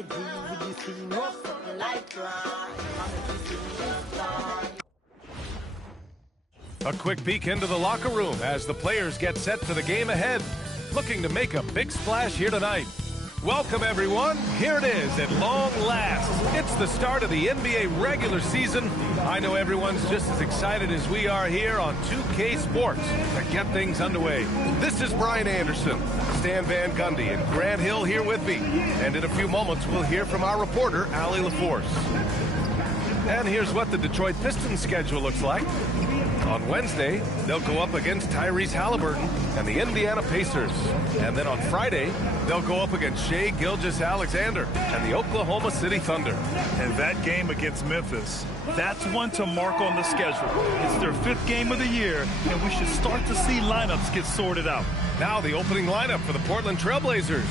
me deal with this thing, no something like crime. A quick peek into the locker room as the players get set for the game ahead. Looking to make a big splash here tonight. Welcome, everyone. Here it is at long last. It's the start of the NBA regular season. I know everyone's just as excited as we are here on 2K Sports to get things underway. This is Brian Anderson, Stan Van Gundy, and Grant Hill here with me. And in a few moments, we'll hear from our reporter, Allie LaForce. And here's what the Detroit Pistons schedule looks like. On Wednesday, they'll go up against Tyrese Halliburton and the Indiana Pacers. And then on Friday, they'll go up against Shai Gilgeous-Alexander and the Oklahoma City Thunder. And that game against Memphis, that's one to mark on the schedule. It's their 5th game of the year, and we should start to see lineups get sorted out. Now the opening lineup for the Portland Trailblazers.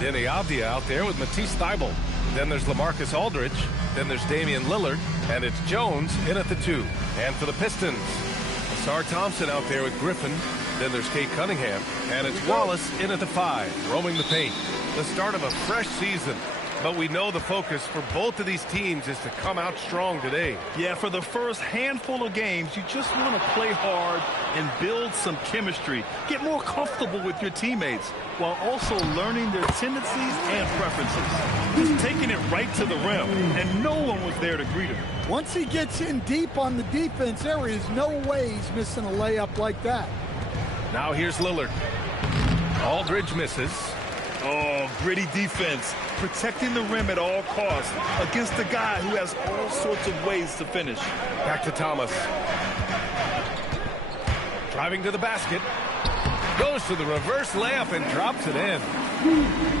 Denny Avdia out there with Matisse Thybulle. Then there's LaMarcus Aldridge. Then there's Damian Lillard. And it's Jones in at the 2. And for the Pistons, Ausar Thompson out there with Griffin. Then there's Kate Cunningham. And it's Wallace in at the 5, roaming the paint. The start of a fresh season. But we know the focus for both of these teams is to come out strong today. Yeah, for the first handful of games, you just want to play hard and build some chemistry. Get more comfortable with your teammates while also learning their tendencies and preferences. Just taking it right to the rim, and no one was there to greet him. Once he gets in deep on the defense, there is no way he's missing a layup like that. Now here's Lillard. Aldridge misses. Oh, gritty defense, protecting the rim at all costs against a guy who has all sorts of ways to finish. Back to Thomas. Driving to the basket. Goes to the reverse layup and drops it in.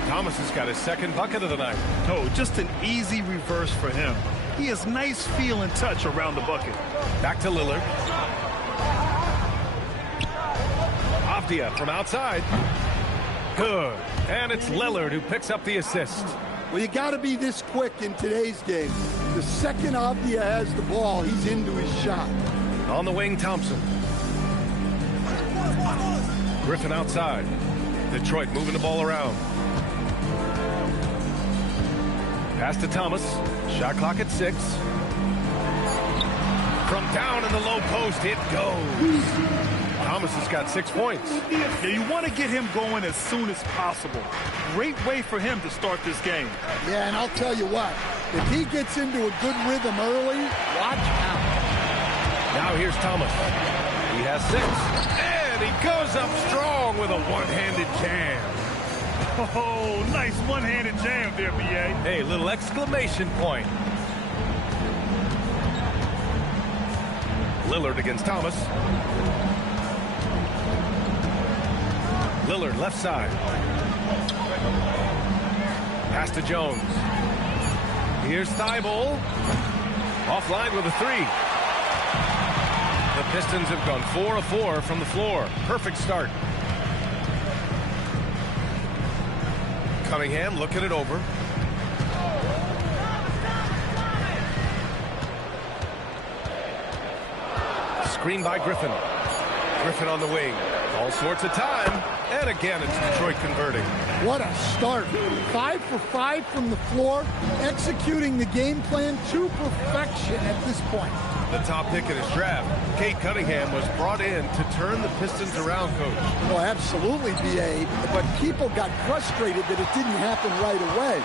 Thomas has got his 2nd bucket of the night. Oh, just an easy reverse for him. He has nice feel and touch around the bucket. Back to Lillard. Avdia from outside. Good. And it's Lillard who picks up the assist. Well, you got to be this quick in today's game. The second Avdia has the ball, he's into his shot. On the wing, Thompson. Griffin outside. Detroit moving the ball around. Pass to Thomas. Shot clock at 6. From down in the low post, it goes. Thomas has got 6 points. Yeah, you want to get him going as soon as possible. Great way for him to start this game. Yeah, and I'll tell you what, if he gets into a good rhythm early, watch out. Now here's Thomas. He has 6. And he goes up strong with a one-handed jam. Oh, nice one-handed jam there, B.A. Hey, little exclamation point. Lillard against Thomas. Lillard left side. Pass to Jones. Here's Thybulle. Offline with a 3. The Pistons have gone 4 of 4 from the floor. Perfect start. Cunningham looking it over. Screen by Griffin. Griffin on the wing. All sorts of time. And again, it's Detroit converting. What a start. 5 for 5 from the floor, executing the game plan to perfection at this point. The top pick in his draft, Kate Cunningham, was brought in to turn the Pistons around, Coach. Well, absolutely, B.A., but people got frustrated that it didn't happen right away.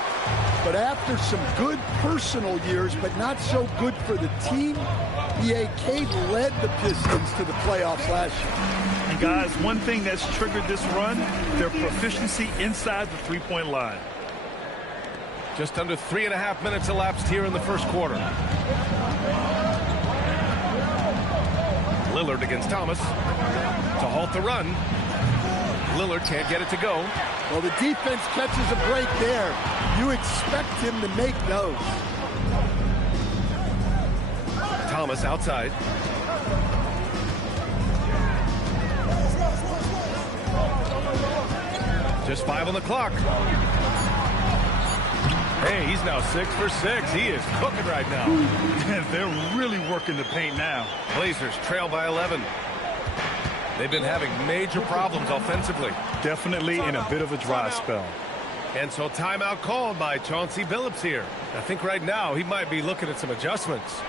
But after some good personal years, but not so good for the team, B.A., Kate led the Pistons to the playoffs last year. And guys, one thing that's triggered this run, their proficiency inside the three-point line. Just under 3.5 minutes elapsed here in the first quarter. Lillard against Thomas to halt the run. Lillard can't get it to go. Well, the defense catches a break there. You expect him to make those. Thomas outside. Just 5 on the clock. Hey, he's now 6 for 6. He is cooking right now. They're really working the paint now. Blazers trail by 11. They've been having major problems offensively. Definitely in a bit of a dry spell. And so timeout called by Chauncey Billups here. I think right now he might be looking at some adjustments.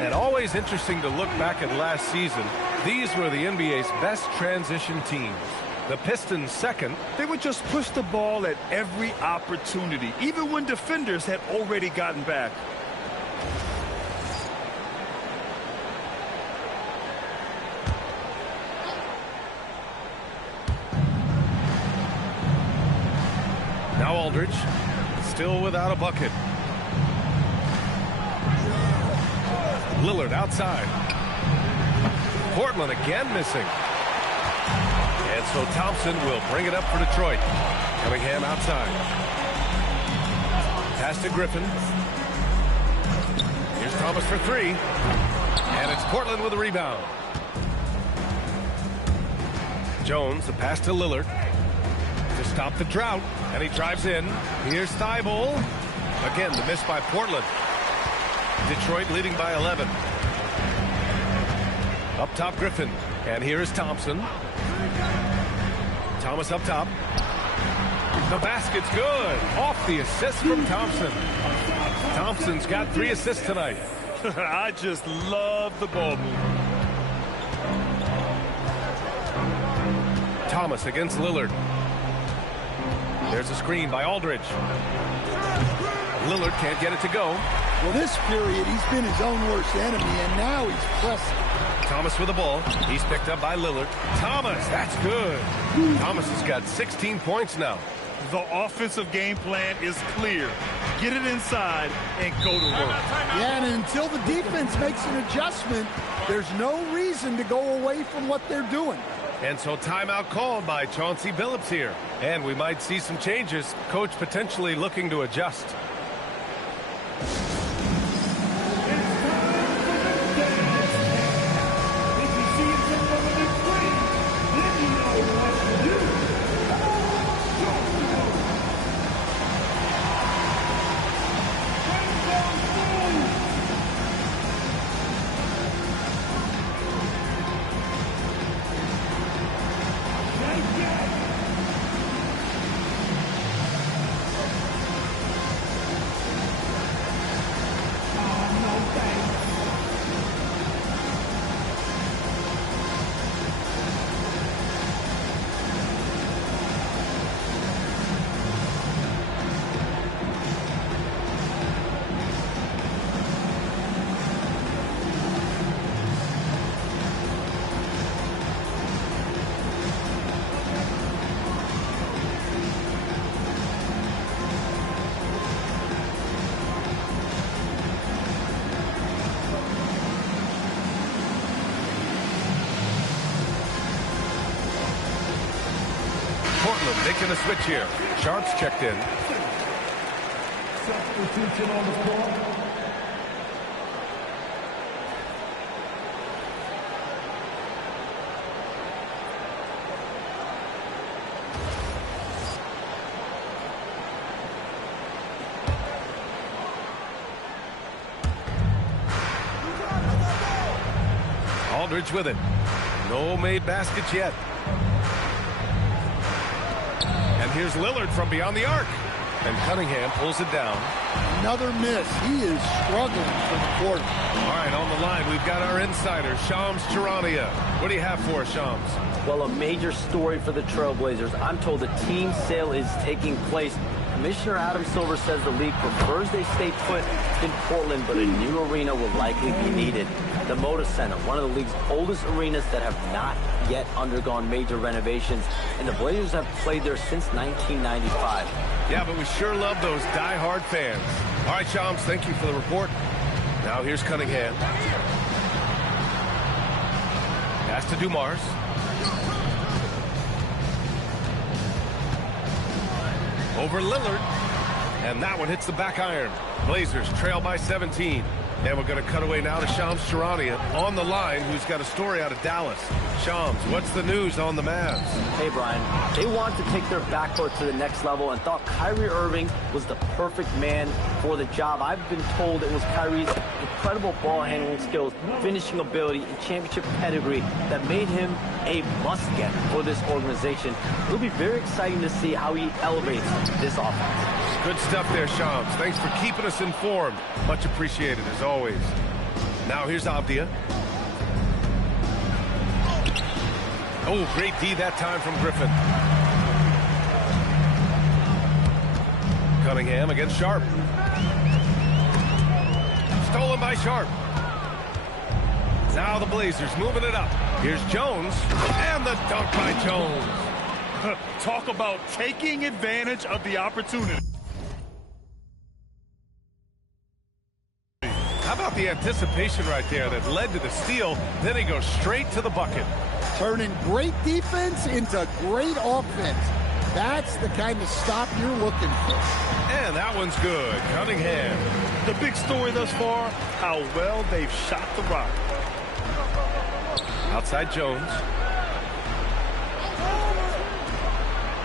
And always interesting to look back at last season. These were the NBA's best transition teams. The Pistons second. They would just push the ball at every opportunity, even when defenders had already gotten back. Now Aldridge, still without a bucket. Lillard outside. Portland again missing. And so Thompson will bring it up for Detroit. Cunningham outside. Pass to Griffin. Here's Thomas for three. And it's Portland with the rebound. Jones, the pass to Lillard to stop the drought. And he drives in. Here's Thibault. Again, the miss by Portland. Detroit leading by 11. Up top, Griffin. And here is Thompson. Thomas up top. The basket's good. Off the assist from Thompson. Thompson's got 3 assists tonight. I just love the ball move. Thomas against Lillard. There's a screen by Aldridge. Lillard can't get it to go. Well, this period, he's been his own worst enemy, and now he's pressing. Thomas with the ball. He's picked up by Lillard. Thomas, that's good. Thomas has got 16 points now. The offensive game plan is clear. Get it inside and go to work. Yeah, and until the defense makes an adjustment, there's no reason to go away from what they're doing. And so timeout called by Chauncey Billups here. And we might see some changes. Coach potentially looking to adjust. Portland making a switch here. Sharps checked in. Substitution on the floor. Aldridge with it. No made baskets yet. And here's Lillard from beyond the arc. And Cunningham pulls it down. Another miss. He is struggling for the quarter. All right, on the line, we've got our insider, Shams Charania. What do you have for us, Shams? Well, a major story for the Trailblazers. I'm told the team sale is taking place. Commissioner Adam Silver says the league prefers they stay put in Portland, but a new arena will likely be needed. The Moda Center, one of the league's oldest arenas that have not yet undergone major renovations, and the Blazers have played there since 1995. Yeah, but we sure love those die-hard fans. All right, Shams, thank you for the report. Now here's Cunningham. Pass to Dumars. Over Lillard. And that one hits the back iron. Blazers trail by 17. And we're going to cut away now to Shams Charania on the line, who's got a story out of Dallas. Shams, what's the news on the Mavs? Hey, Brian. They wanted to take their backcourt to the next level and thought Kyrie Irving was the perfect man for the job. I've been told it was Kyrie's incredible ball handling skills, finishing ability, and championship pedigree that made him a must-get for this organization. It'll be very exciting to see how he elevates this offense. Good stuff there, Shams. Thanks for keeping us informed. Much appreciated, as always. Now here's Avdia. Oh, great D that time from Griffin. Cunningham against Sharp. Stolen by Sharp. Now the Blazers moving it up. Here's Jones, and the dunk by Jones. Talk about taking advantage of the opportunity. How about the anticipation right there that led to the steal? Then he goes straight to the bucket. Turning great defense into great offense. That's the kind of stop you're looking for. And that one's good. Cunningham. The big story thus far, how well they've shot the rock. Outside Jones.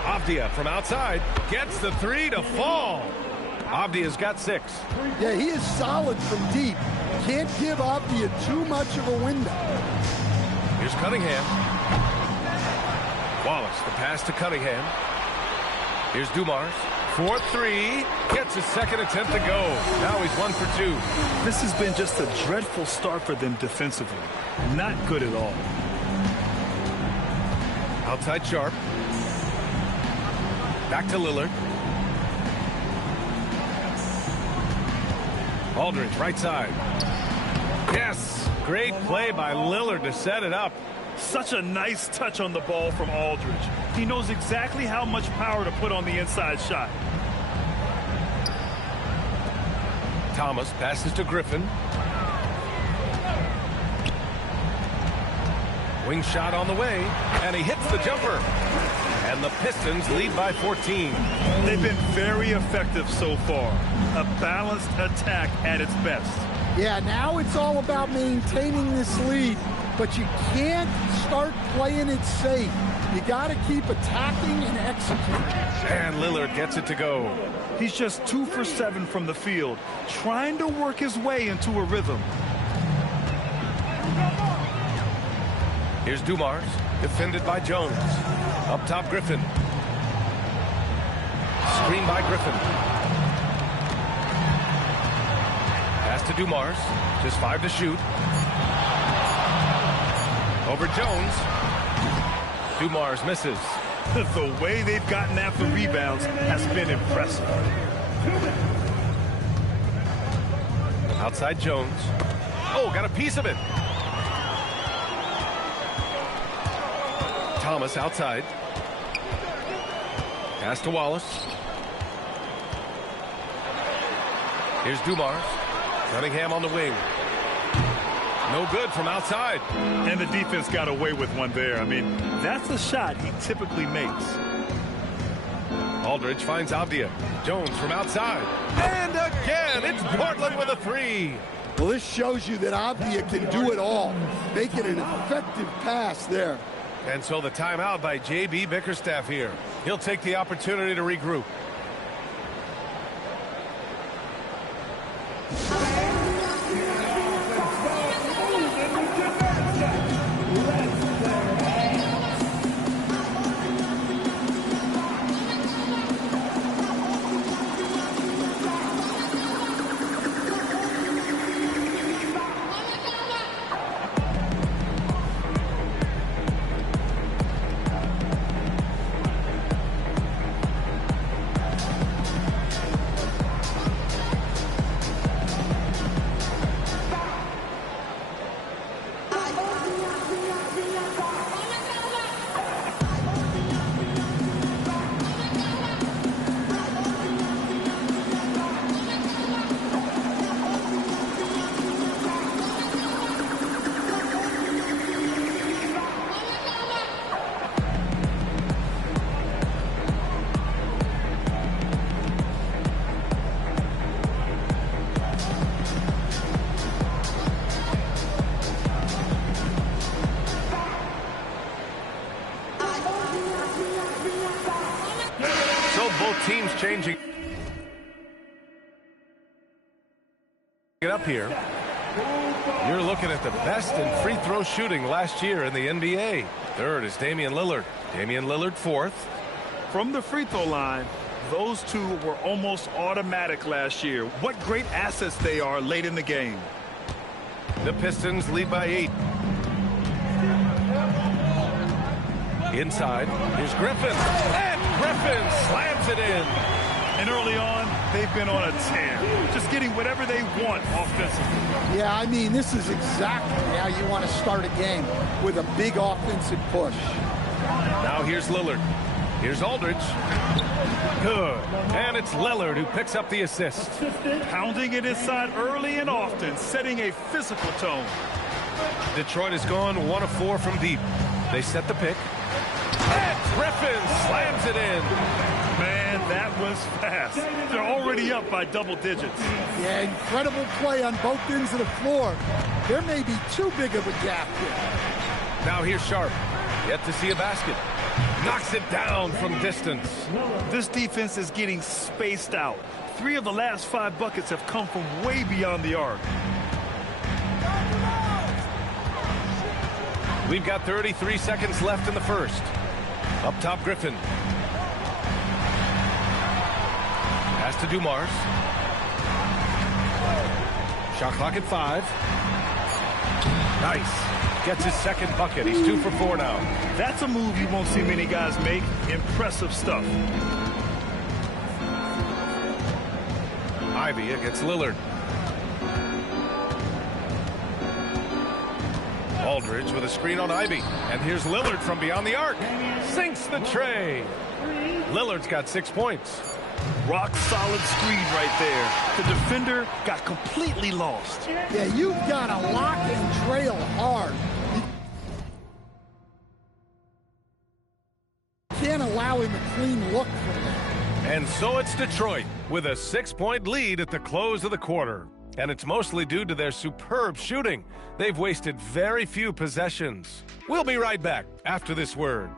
Avdia from outside gets the three to fall. Avdia's got 6. Yeah, he is solid from deep. Can't give Avdia too much of a window. Here's Cunningham. Wallace, the pass to Cunningham. Here's Dumars. 4-3. Gets his second attempt to go. Now he's 1 for 2. This has been just a dreadful start for them defensively. Not good at all. Outside Sharp. Back to Lillard. Aldridge, right side. Yes! Great play by Lillard to set it up. Such a nice touch on the ball from Aldridge. He knows exactly how much power to put on the inside shot. Thomas passes to Griffin. Wing shot on the way, and he hits the jumper. And the Pistons lead by 14. They've been very effective so far. A balanced attack at its best. Yeah, now it's all about maintaining this lead, but you can't start playing it safe. You got to keep attacking and executing. And Lillard gets it to go. He's just 2 for 7 from the field, trying to work his way into a rhythm. Here's Dumars, defended by Jones. Up top, Griffin. Screen by Griffin. Pass to Dumars. Just 5 to shoot. Over Jones. Dumars misses. The way they've gotten after rebounds has been impressive. Outside Jones. Oh, got a piece of it. Thomas outside. Pass to Wallace. Here's Dumars. Cunningham on the wing. No good from outside. And the defense got away with one there. I mean, that's the shot he typically makes. Aldridge finds Avdia. Jones from outside. And again, it's Portland with a 3. Well, this shows you that Avdia can do it all. Making an effective pass there. And so the timeout by J.B. Bickerstaff here. He'll take the opportunity to regroup. changing it up here. You're looking at the best in free throw shooting last year in the NBA. Third is Damian Lillard. Damian Lillard fourth. From the free throw line, those two were almost automatic last year. What great assets they are late in the game. The Pistons lead by 8. Inside, here's Griffin. And Griffin slams it in. And early on, they've been on a tear, just getting whatever they want offensively. Yeah, I mean, this is exactly how you want to start a game, with a big offensive push. Now here's Lillard. Here's Aldridge. Good. And it's Lillard who picks up the assist. Pounding it inside early and often, setting a physical tone. Detroit has gone 1 of 4 from deep. They set the pick. And Griffin slams it in. Man, that was fast. They're already up by double digits. Yeah, incredible play on both ends of the floor. There may be too big of a gap here. Now here's Sharp. Yet to see a basket. Knocks it down from distance. This defense is getting spaced out. 3 of the last 5 buckets have come from way beyond the arc. We've got 33 seconds left in the first. Up top, Griffin. Pass to Dumars. Shot clock at 5. Nice. Gets his second bucket. He's 2 for 4 now. That's a move you won't see many guys make. Impressive stuff. Ivy against Lillard. Aldridge with a screen on Ivy. And here's Lillard from beyond the arc. Sinks the tray. Lillard's got 6 points. Rock solid screen right there. The defender got completely lost. Yeah, you've got to lock and trail hard. You can't allow him a clean look from that. And so it's Detroit with a 6-point lead at the close of the quarter. And it's mostly due to their superb shooting. They've wasted very few possessions. We'll be right back after this word.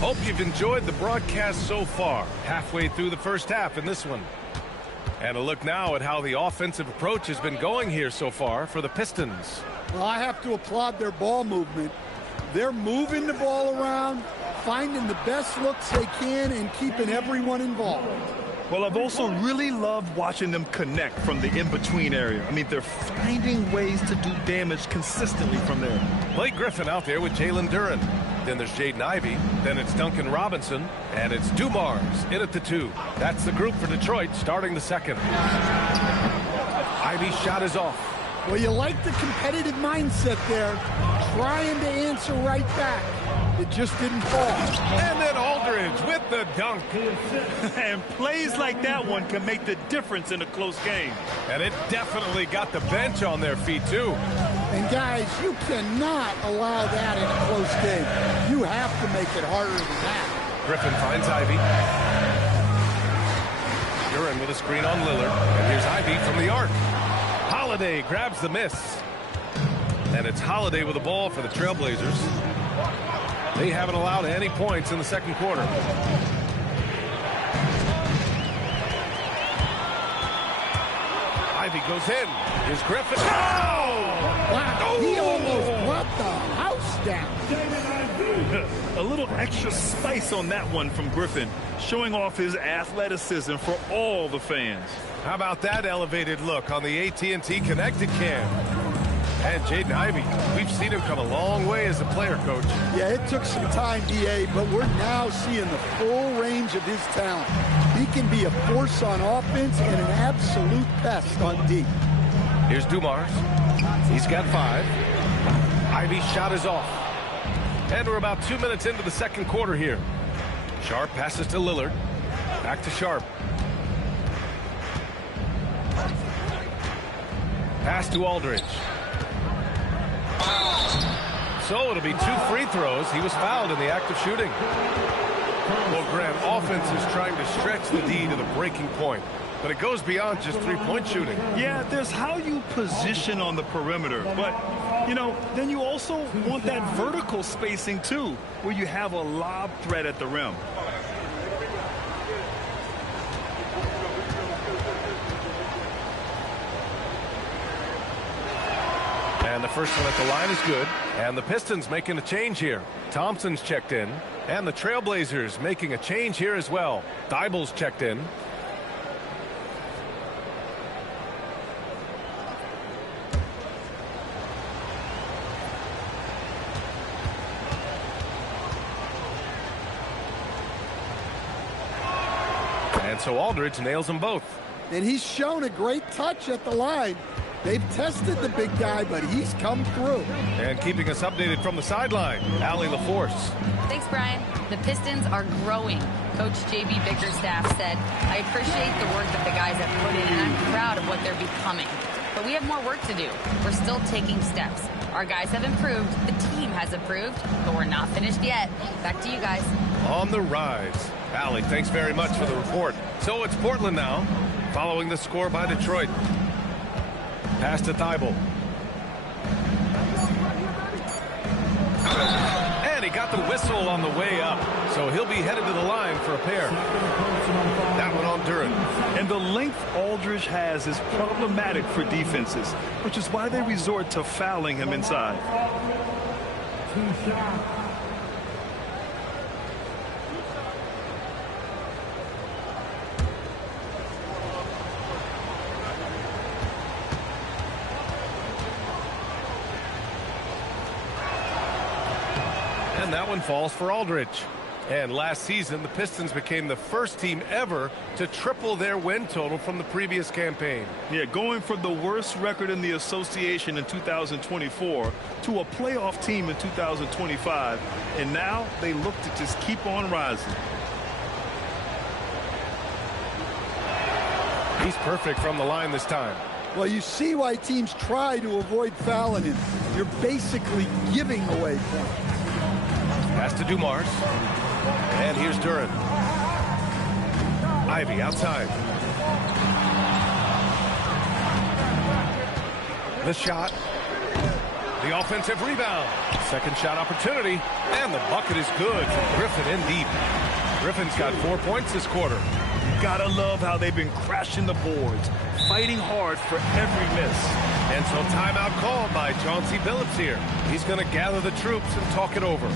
Hope you've enjoyed the broadcast so far. Halfway through the first half in this one. And a look now at how the offensive approach has been going here so far for the Pistons. Well, I have to applaud their ball movement. They're moving the ball around, finding the best looks they can, and keeping everyone involved. Well, I've also really loved watching them connect from the in-between area. I mean, they're finding ways to do damage consistently from there. Blake Griffin out there with Jalen Duren. Then there's Jaden Ivey. Then it's Duncan Robinson. And it's Dumars in at the 2. That's the group for Detroit starting the second. Ivey's shot is off. Well, you like the competitive mindset there, trying to answer right back. It just didn't fall. And then Aldridge with the dunk. And plays like that one can make the difference in a close game. And it definitely got the bench on their feet, too. And, guys, you cannot allow that in a close game. You have to make it harder than that. Griffin finds Ivy. Duren with a screen on Lillard. And here's Ivy from the arc. Holiday grabs the miss. And it's Holiday with the ball for the Trailblazers. They haven't allowed any points in the second quarter. Ivy goes in. Here's Griffin. Oh! Wow, he almost brought the house down. A little extra spice on that one from Griffin, showing off his athleticism for all the fans. How about that elevated look on the AT&T Connected Cam? And Jaden Ivey, we've seen him come a long way as a player, Coach. Yeah, it took some time, DA, but we're now seeing the full range of his talent. He can be a force on offense and an absolute pest on D. Here's Dumars. He's got 5. Ivey's shot is off. And we're about 2 minutes into the second quarter here. Sharp passes to Lillard. Back to Sharp. Pass to Aldridge. So it'll be 2 free throws. He was fouled in the act of shooting. Well, Grant, offense is trying to stretch the D to the breaking point, but it goes beyond just three-point shooting. Yeah, there's how you position on the perimeter, but, you know, then you also want that vertical spacing, too, where you have a lob threat at the rim. And the first one at the line is good. And the Pistons making a change here. Thompson's checked in. And the Trailblazers making a change here as well. Dible's checked in. And so Aldridge nails them both. And he's shown a great touch at the line. They've tested the big guy, but he's come through. And keeping us updated from the sideline, Allie LaForce. Thanks, Brian. The Pistons are growing. Coach J.B. Bickerstaff said, I appreciate the work that the guys have put in, and I'm proud of what they're becoming. But we have more work to do. We're still taking steps. Our guys have improved. The team has improved, but we're not finished yet. Back to you guys. On the rise. Allie, thanks very much for the report. So it's Portland now, following the score by Detroit. Pass to Thibault. And he got the whistle on the way up. So he'll be headed to the line for a pair. That one on Duran. And the length Aldridge has is problematic for defenses, which is why they resort to fouling him inside. And that one falls for Aldridge. And last season, the Pistons became the first team ever to triple their win total from the previous campaign. Yeah, going from the worst record in the association in 2024 to a playoff team in 2025. And now they look to just keep on rising. He's perfect from the line this time. Well, you see why teams try to avoid fouling him. You're basically giving away points. Pass to Dumars. And here's Duran. Ivy outside. The shot. The offensive rebound. Second shot opportunity. And the bucket is good from Griffin in deep. Griffin's got 4 points this quarter. Gotta love how they've been crashing the boards, fighting hard for every miss. And so timeout called by Chauncey Billups here. He's going to gather the troops and talk it over.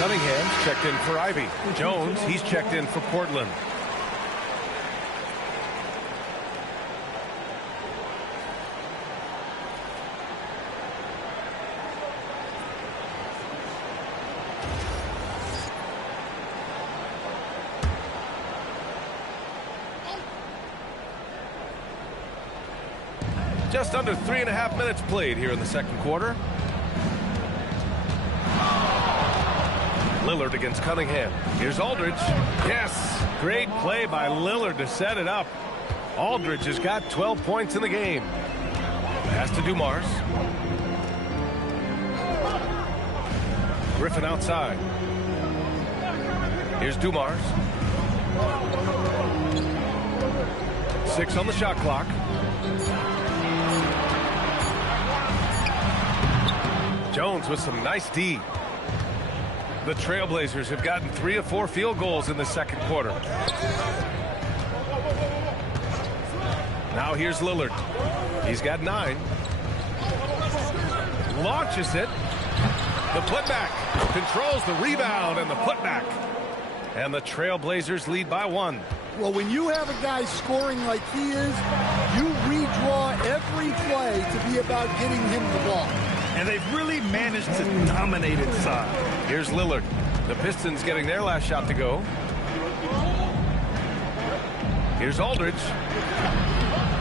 Cunningham's checked in for Ivy. Jones, he's checked in for Portland. Just under 3.5 minutes played here in the second quarter. Lillard against Cunningham. Here's Aldridge. Yes, great play by Lillard to set it up. Aldridge has got 12 points in the game. Pass to Dumars. Griffin outside. Here's Dumars. 6 on the shot clock. Jones with some nice D. The Trailblazers have gotten 3 of 4 field goals in the second quarter. Now here's Lillard. He's got 9. Launches it. The putback. Controls the rebound and the putback. And the Trailblazers lead by 1. Well, when you have a guy scoring like he is, you redraw every play to be about getting him the ball. And they've really managed to dominate inside. Here's Lillard. The Pistons getting their last shot to go. Here's Aldridge.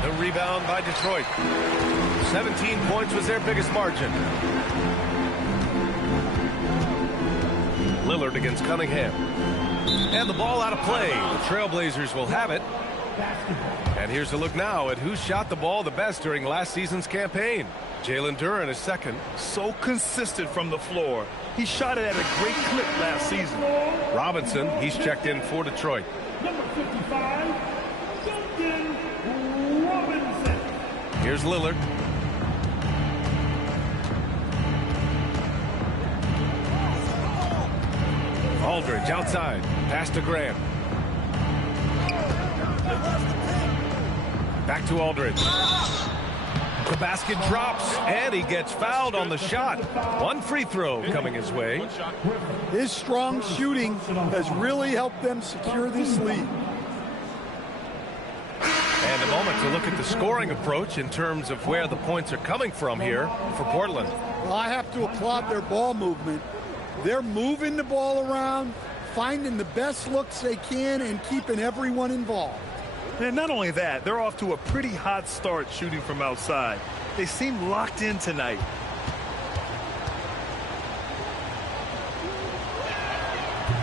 The rebound by Detroit. 17 points was their biggest margin. Lillard against Cunningham. And the ball out of play. The Trailblazers will have it. And here's a look now at who shot the ball the best during last season's campaign. Jalen Duren is second. So consistent from the floor. He shot it at a great clip last season. Robinson, he's checked in for Detroit. Number 55, Duncan Robinson. Here's Lillard. Aldridge outside. Pass to Grant. Back to Aldridge. The basket drops, and he gets fouled on the shot. 1 free throw coming his way. His strong shooting has really helped them secure this lead. And a moment to look at the scoring approach in terms of where the points are coming from here for Portland. Well, I have to applaud their ball movement. They're moving the ball around, finding the best looks they can, and keeping everyone involved. And not only that, they're off to a pretty hot start shooting from outside. They seem locked in tonight.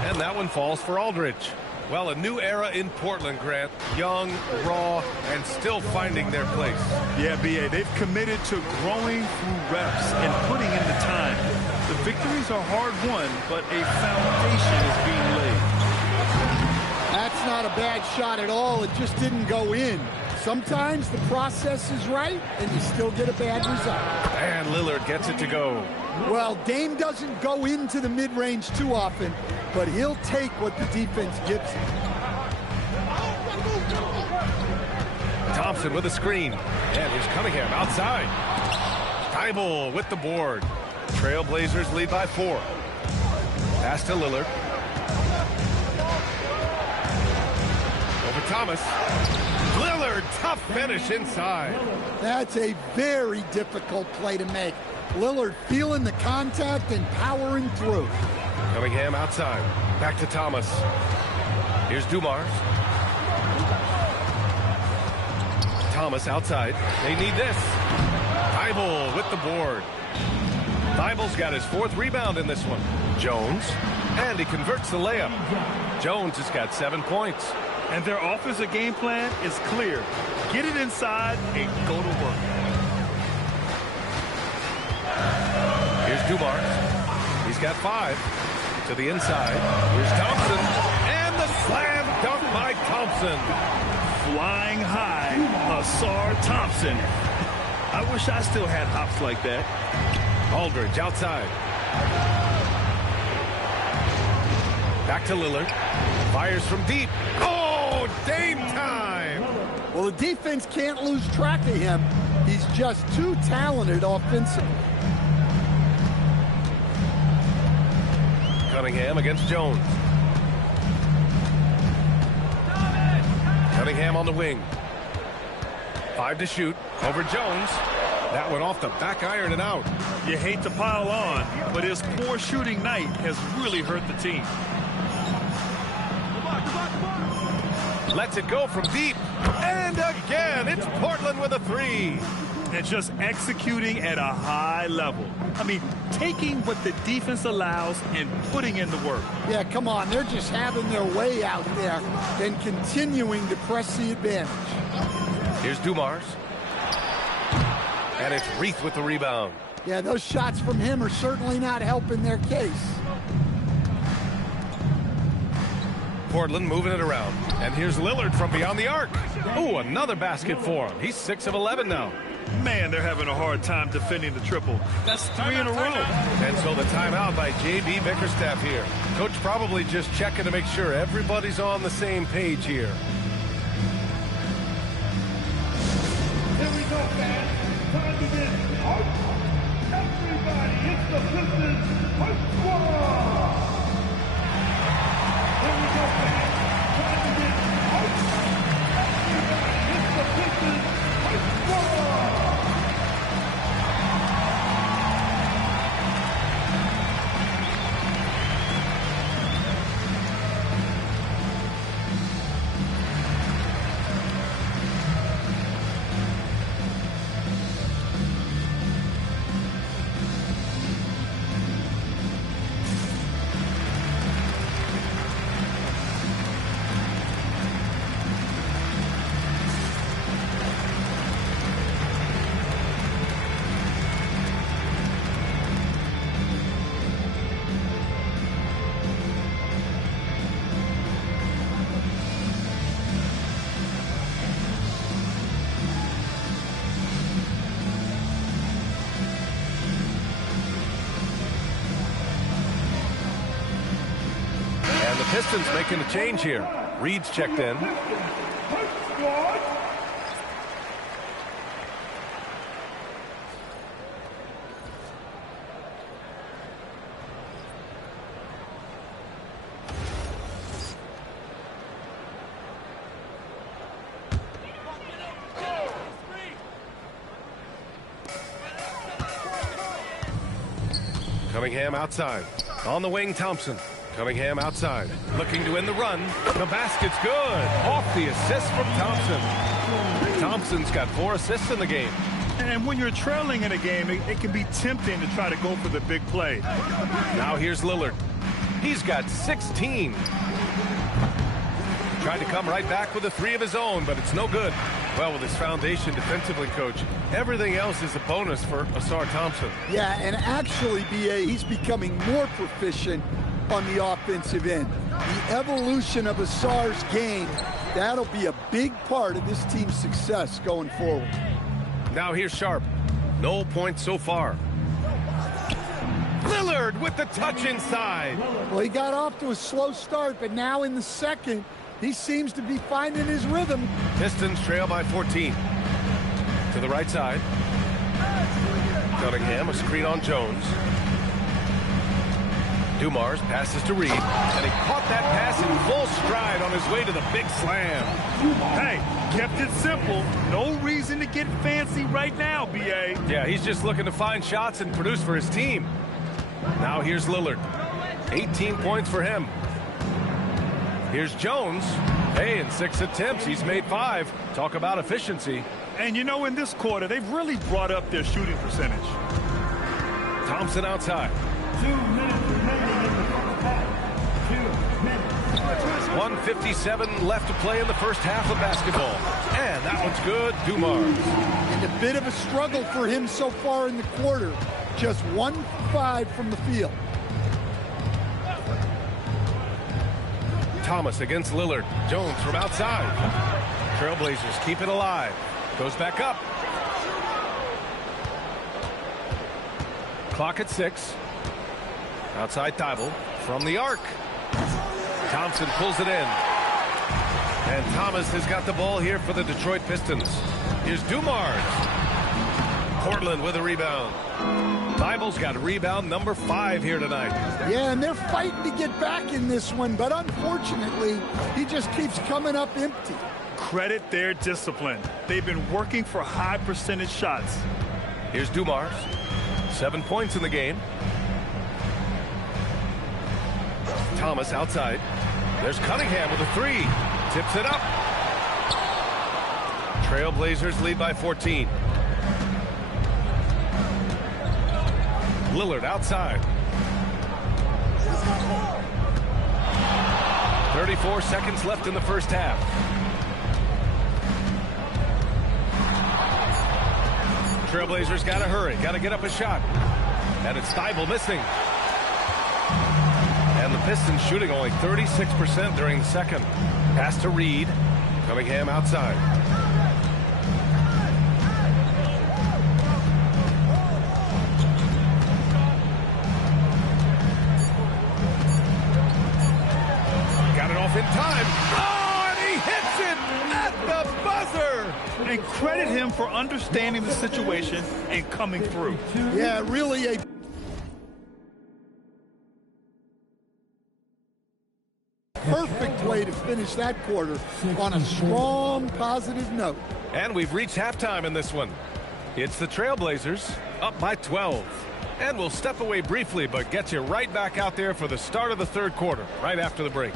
And that one falls for Aldridge. Well, a new era in Portland, Grant. Young, raw, and still finding their place. Yeah, B.A., they've committed to growing through reps and putting in the time. The victories are hard-won, but a foundation is being laid. That's not a bad shot at all. It just didn't go in. Sometimes the process is right, and you still get a bad result. And Lillard gets it to go. Well, Dame doesn't go into the mid-range too often, but he'll take what the defense gives him. Thompson with a screen. And here's Cunningham outside. Thibault with the board. Trailblazers lead by 4. Pass to Lillard. Over Thomas. Lillard, tough finish inside. That's a very difficult play to make. Lillard feeling the contact and powering through. Cunningham outside. Back to Thomas. Here's Dumars. Thomas outside. They need this. Thibault with the board. Thibault's got his 4th rebound in this one. Jones. And he converts the layup. Jones has got 7 points. And their offensive game plan is clear. Get it inside and go to work. Here's Dumars. He's got 5 to the inside. Here's Thompson. And the slam dunk by Thompson. Flying high, Asar Thompson. I wish I still had hops like that. Aldridge outside. Back to Lillard. Fires from deep. Oh, Dame time. Well, the defense can't lose track of him. He's just too talented offensively. Cunningham against Jones. Cunningham on the wing. 5 to shoot. Over Jones. That went off the back iron and out. You hate to pile on, but his poor shooting night has really hurt the team. Lets it go from deep. And again, it's Portland with a 3. And just executing at a high level. I mean, taking what the defense allows and putting in the work. Yeah, come on. They're just having their way out there and continuing to press the advantage. Here's Dumars. And it's Reith with the rebound. Yeah, those shots from him are certainly not helping their case. Portland moving it around. And here's Lillard from beyond the arc. Oh, another basket for him. He's 6 of 11 now. Man, they're having a hard time defending the triple. That's 3 in a row. And so the timeout by J.B. Bickerstaff here. Coach probably just checking to make sure everybody's on the same page here. Here we go, fans. Time to get out. Everybody, it's the Pistons Push Squad. Here we go, fans. Time to get out. Everybody, it's the Pistons Push Squad. And the Pistons making a change here. Reed's checked in. Push Squad. Cunningham outside. On the wing, Thompson. Cunningham outside. Looking to win the run. The basket's good. Off the assist from Thompson. Thompson's got 4 assists in the game. And when you're trailing in a game, it can be tempting to try to go for the big play. Now here's Lillard. He's got 16. Tried to come right back with a 3 of his own, but it's no good. Well, with his foundation defensively, Coach, everything else is a bonus for Ausar Thompson. Yeah, and actually, B.A., he's becoming more proficient on the offensive end. The evolution of Ausar's game, that'll be a big part of this team's success going forward. Now here's Sharp. No points so far. Lillard with the touch inside. Well, he got off to a slow start, but now in the second, he seems to be finding his rhythm. Pistons trail by 14. To the right side. Cunningham, a screen on Jones. Dumars passes to Reed, and he caught that pass in full stride on his way to the big slam. Hey, kept it simple. No reason to get fancy right now, B.A. Yeah, he's just looking to find shots and produce for his team. Now here's Lillard. 18 points for him. Here's Jones. Hey, in 6 attempts, he's made 5. Talk about efficiency. And you know, in this quarter, they've really brought up their shooting percentage. Thompson outside. 2 minutes remaining in the first half. 2 minutes. 1:57 left to play in the first half of basketball. And that one's good. Dumars. And a bit of a struggle for him so far in the quarter. Just 1-5 from the field. Thomas against Lillard. Jones from outside. Trailblazers keep it alive. Goes back up. Clock at 6. Outside Thibault from the arc. Thompson pulls it in. And Thomas has got the ball here for the Detroit Pistons. Here's Dumars. Portland with a rebound. Thibauld's got rebound number 5 here tonight. Yeah, and they're fighting to get back in this one, but unfortunately, he just keeps coming up empty. Credit their discipline. They've been working for high percentage shots. Here's Dumars. 7 points in the game. Thomas outside. There's Cunningham with a 3. Tips it up. Trailblazers lead by 14. Lillard outside. 34 seconds left in the first half. Trailblazers got to hurry. Got to get up a shot. And it's Thibault missing. And the Pistons shooting only 36% during the second. Pass to Reed. Cunningham outside. Got it off in time. Oh, and he hits it at the buzzer. And credit him for understanding the situation and coming through. Yeah, really a perfect way to finish that quarter on a strong, positive note. And we've reached halftime in this one. It's the Trailblazers up by 12. And we'll step away briefly, but get you right back out there for the start of the third quarter, right after the break.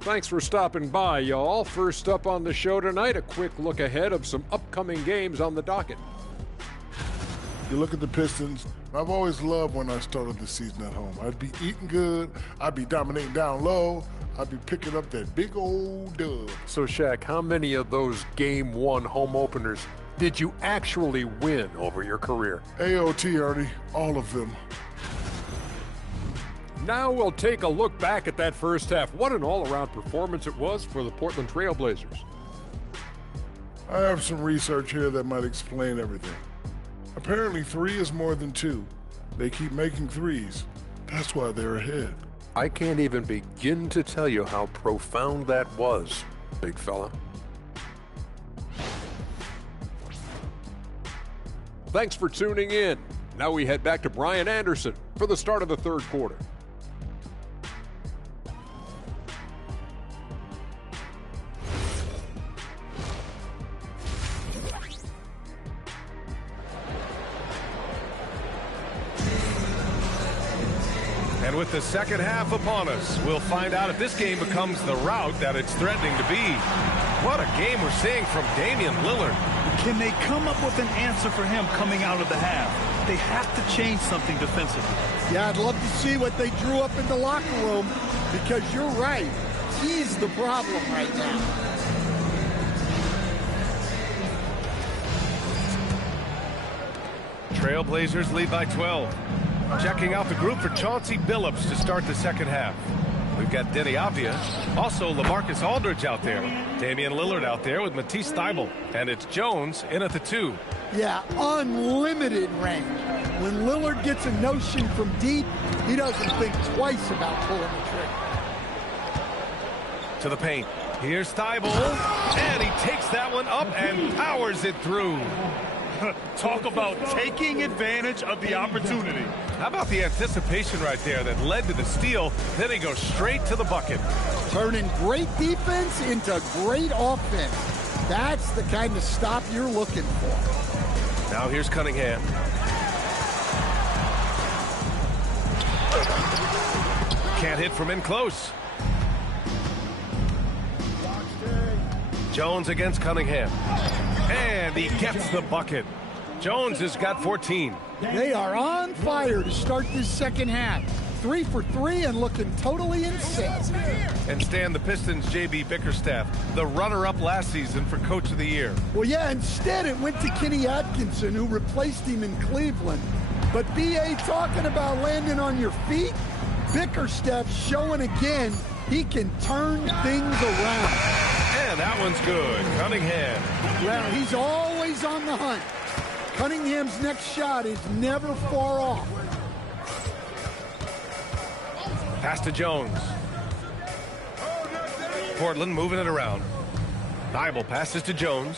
Thanks for stopping by, y'all. First up on the show tonight, a quick look ahead of some upcoming games on the docket. You look at the Pistons. I've always loved when I started the season at home. I'd be eating good. I'd be dominating down low. I'd be picking up that big old dub. So, Shaq, how many of those Game 1 home openers did you actually win over your career? AOT, Ernie. All of them. Now we'll take a look back at that first half. What an all-around performance it was for the Portland Trailblazers. I have some research here that might explain everything. Apparently 3 is more than 2. They keep making threes. That's why they're ahead. I can't even begin to tell you how profound that was, big fella. Thanks for tuning in. Now we head back to Brian Anderson for the start of the third quarter. And with the second half upon us, we'll find out if this game becomes the rout that it's threatening to be. What a game we're seeing from Damian Lillard. Can they come up with an answer for him coming out of the half? They have to change something defensively. Yeah, I'd love to see what they drew up in the locker room, because you're right. He's the problem right now. Trailblazers lead by 12. Checking out the group for Chauncey Billups to start the second half. We've got Denny Avdia, also LaMarcus Aldridge out there. Damian Lillard out there with Matisse Thybulle. And it's Jones in at the 2. Yeah, unlimited range. When Lillard gets a notion from deep, he doesn't think twice about pulling the trigger. To the paint. Here's Thybulle. And he takes that one up and powers it through. Talk about taking advantage of the opportunity. How about the anticipation right there that led to the steal? Then he goes straight to the bucket. Turning great defense into great offense. That's the kind of stop you're looking for. Now here's Cunningham. Can't hit from in close. Jones against Cunningham. And he gets the bucket. Jones has got 14. They are on fire to start this second half. 3 for 3 and looking totally in sync. And Stan, the Pistons' J.B. Bickerstaff, the runner-up last season for Coach of the Year. Well, yeah, instead it went to Kenny Atkinson, who replaced him in Cleveland. But B.A. talking about landing on your feet, Bickerstaff showing again he can turn things around. And that one's good. Cunningham. Well, he's always on the hunt. Cunningham's next shot is never far off. Pass to Jones. Portland moving it around. Thybulle passes to Jones.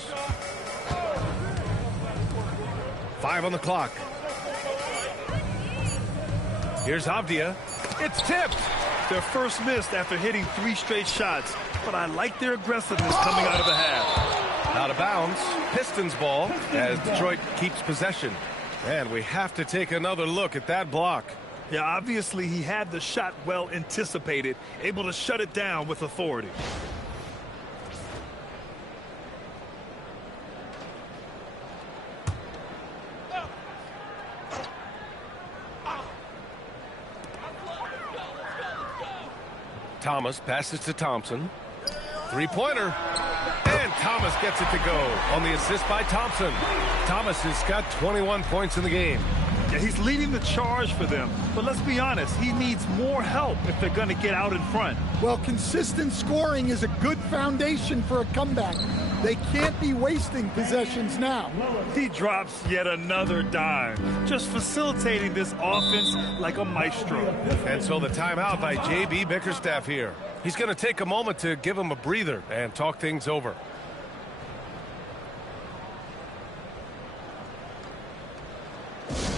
5 on the clock. Here's Avdia. It's tipped. Their first miss after hitting 3 straight shots, but I like their aggressiveness coming out of the half. Out of bounds. Pistons ball as Detroit keeps possession. And we have to take another look at that block. Yeah, obviously he had the shot well anticipated, able to shut it down with authority. Thomas passes to Thompson. Three-pointer. And Thomas gets it to go on the assist by Thompson. Thomas has got 21 points in the game. Yeah, he's leading the charge for them. But let's be honest, he needs more help if they're going to get out in front. Well, consistent scoring is a good foundation for a comeback. They can't be wasting possessions now. He drops yet another dime, just facilitating this offense like a maestro. And so the timeout by J.B. Bickerstaff here. He's going to take a moment to give him a breather and talk things over.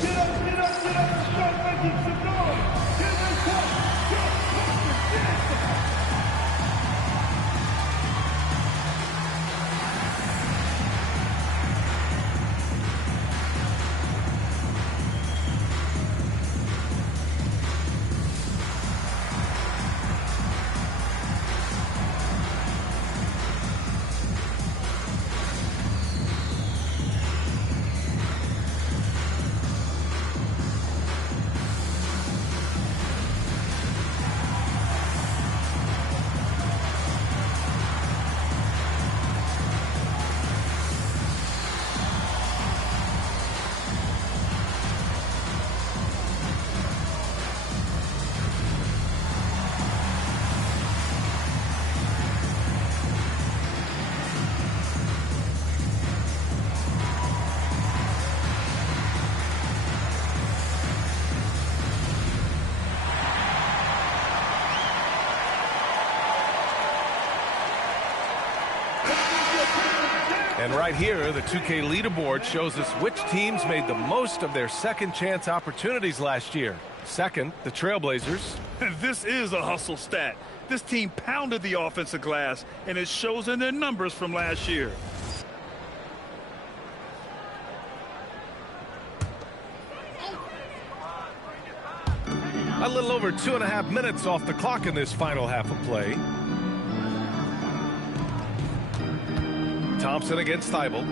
Get up, get up, get up, start making some noise. Here they come. And right here, the 2K leaderboard shows us which teams made the most of their second chance opportunities last year. Second, the Trailblazers. This is a hustle stat. This team pounded the offensive glass, and it shows in their numbers from last year. A little over 2.5 minutes off the clock in this final half of play. Thompson against Thibault.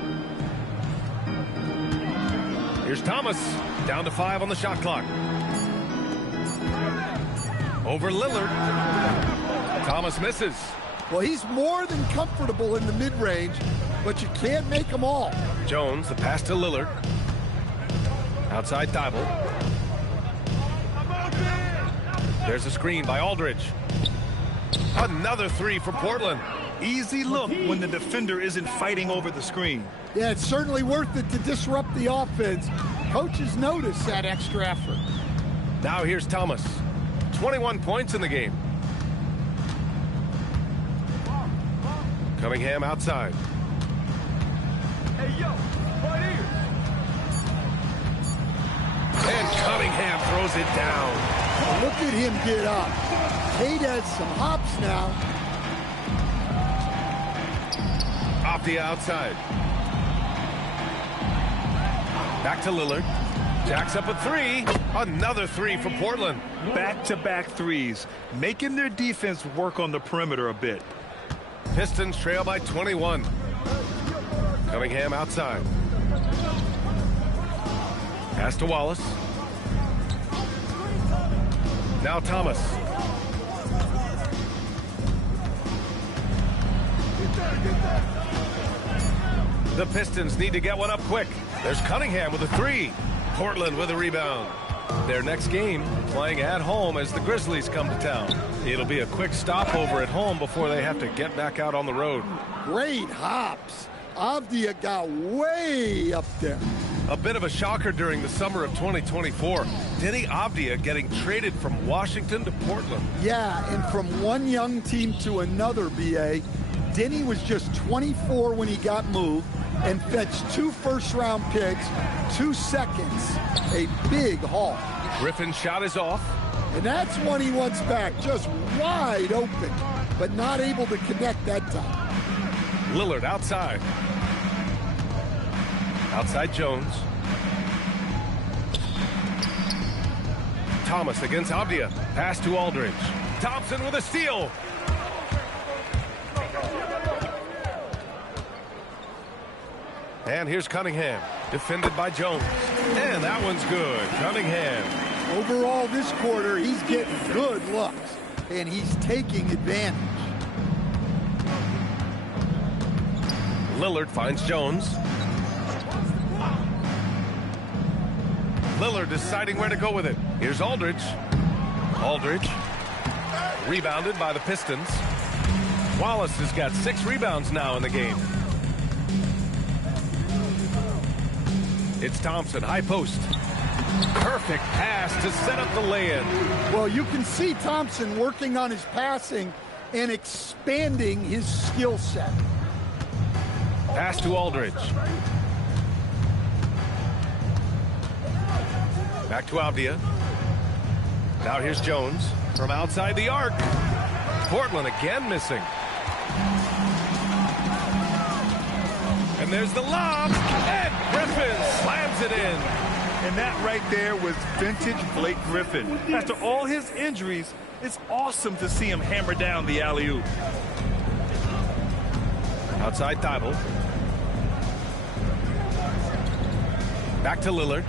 Here's Thomas. Down to 5 on the shot clock. Over Lillard. Thomas misses. Well, he's more than comfortable in the mid-range, but you can't make them all. Jones, the pass to Lillard. Outside Thibault. There's a screen by Aldridge. Another three for Portland. Easy look when the defender isn't fighting over the screen. Yeah, it's certainly worth it to disrupt the offense. Coaches notice that extra effort. Now here's Thomas. 21 points in the game. Cunningham outside. Hey, yo, right here. And Cunningham throws it down. Well, look at him get up. Cade has some hops now. Off the outside. Back to Lillard. Jacks up a three. Another three for Portland. Back-to-back threes, making their defense work on the perimeter a bit. Pistons trail by 21. Cunningham outside. Pass to Wallace. Now Thomas. The Pistons need to get one up quick. There's Cunningham with a three. Portland with a rebound. Their next game playing at home as the Grizzlies come to town. It'll be a quick stopover at home before they have to get back out on the road. Great hops. Avdia got way up there. A bit of a shocker during the summer of 2024. Denny Avdia getting traded from Washington to Portland. Yeah, and from one young team to another, B.A., Denny was just 24 when he got moved and fetched 2 first-round picks, 2 seconds. A big haul. Griffin's shot is off. And that's one he wants back, just wide open, but not able to connect that time. Lillard outside. Outside Jones. Thomas against Avdia. Pass to Aldridge. Thompson with a steal. And here's Cunningham, defended by Jones. And that one's good. Cunningham. Overall, this quarter, he's getting good looks. and he's taking advantage. Lillard finds Jones. Lillard deciding where to go with it. Here's Aldridge. Aldridge. Rebounded by the Pistons. Wallace has got 6 rebounds now in the game. It's Thompson, high post. Perfect pass to set up the lay-in. Well, you can see Thompson working on his passing and expanding his skill set. Pass to Aldridge. Back to Avdia. Now here's Jones from outside the arc. Portland again missing. And there's the lob. And Griffin slams it in. And that right there was vintage Blake Griffin. After all his injuries, it's awesome to see him hammer down the alley-oop. Outside Thibault. Back to Lillard.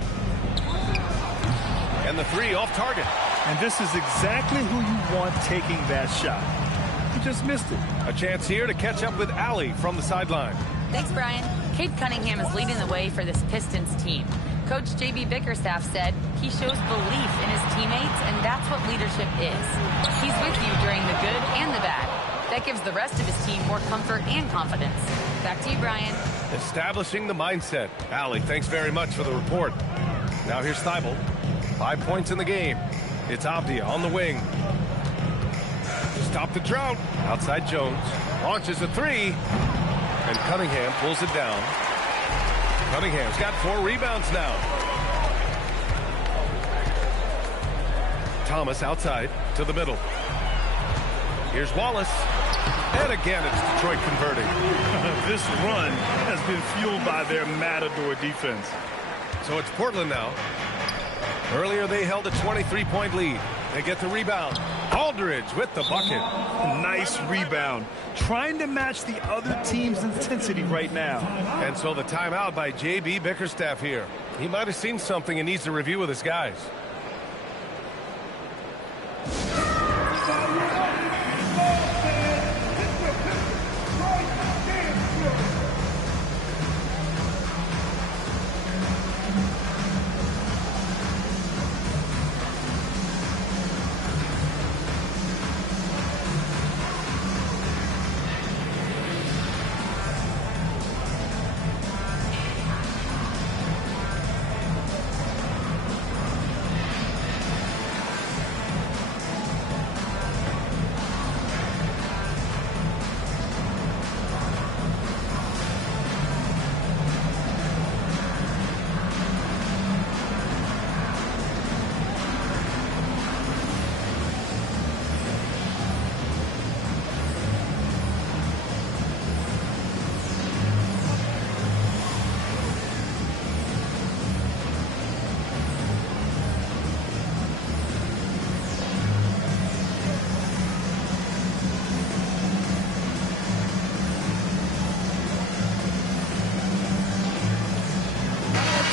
And the 3 off target. And this is exactly who you want taking that shot. He just missed it. A chance here to catch up with Allie from the sideline. Thanks, Brian. Cade Cunningham is leading the way for this Pistons team. Coach JB Bickerstaff said he shows belief in his teammates, and that's what leadership is. He's with you during the good and the bad. That gives the rest of his team more comfort and confidence. Back to you, Brian. Establishing the mindset. Allie, thanks very much for the report. Now here's Thibault. 5 points in the game. It's Avdia on the wing. Stop the drought. Outside Jones. Launches a 3. And Cunningham pulls it down. Cunningham's got 4 rebounds now. Thomas outside to the middle. Here's Wallace. And again, it's Detroit converting. This run has been fueled by their matador defense. So it's Portland now. Earlier, they held a 23-point lead. They get the rebound. Aldridge with the bucket. Nice rebound. Trying to match the other team's intensity right now. And so the timeout by J.B. Bickerstaff here. He might have seen something and needs to review with his guys.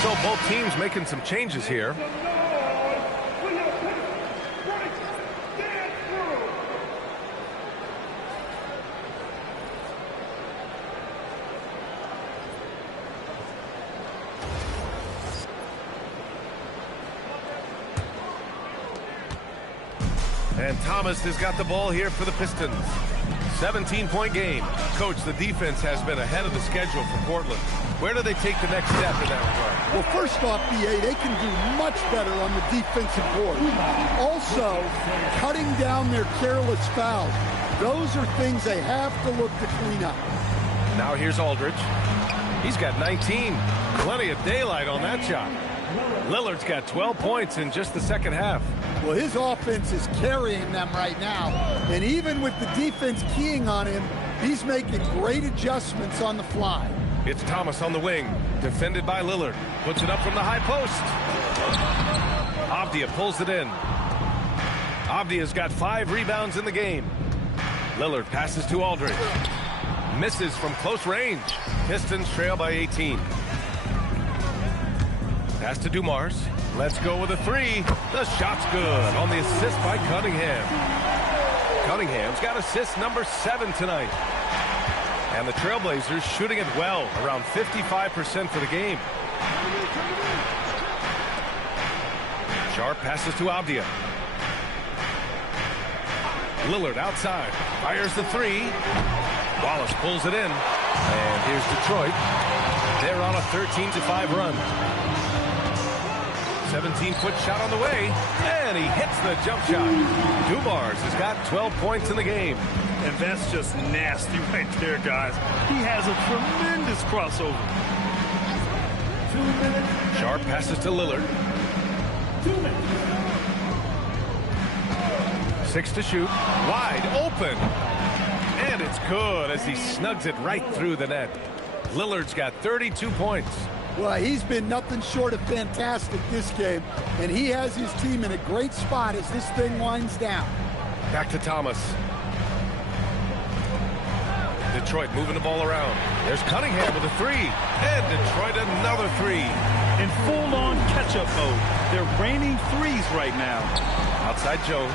So both teams making some changes here. And Thomas has got the ball here for the Pistons. 17-point game. Coach, the defense has been ahead of the schedule for Portland. Where do they take the next step in that regard? Well, first off, BA, they can do much better on the defensive board. Also, cutting down their careless fouls. Those are things they have to look to clean up. Now here's Aldridge. He's got 19. Plenty of daylight on that shot. Lillard's got 12 points in just the second half. Well, his offense is carrying them right now. And even with the defense keying on him, he's making great adjustments on the fly. It's Thomas on the wing, defended by Lillard. Puts it up from the high post. Avdia pulls it in. Avdia's got 5 rebounds in the game. Lillard passes to Aldridge. Misses from close range. Pistons trail by 18. Pass to Dumars. Let's go with a 3. The shot's good on the assist by Cunningham. Cunningham's got assist number 7 tonight. And the Trailblazers shooting it well, around 55% for the game. Sharp passes to Avdia. Lillard outside, fires the 3. Wallace pulls it in. And here's Detroit. They're on a 13-5 run. 17-foot shot on the way, and he hits the jump shot. Dumars has got 12 points in the game. And that's just nasty right there, guys. He has a tremendous crossover. 2 minutes. Sharp passes to Lillard. 2 minutes. 6 to shoot. Wide open. And it's good as he snugs it right through the net. Lillard's got 32 points. Well, he's been nothing short of fantastic this game, and he has his team in a great spot as this thing winds down. Back to Thomas. Detroit moving the ball around. There's Cunningham with a 3. And Detroit another 3. In full-on catch-up mode. They're raining threes right now. Outside Jones.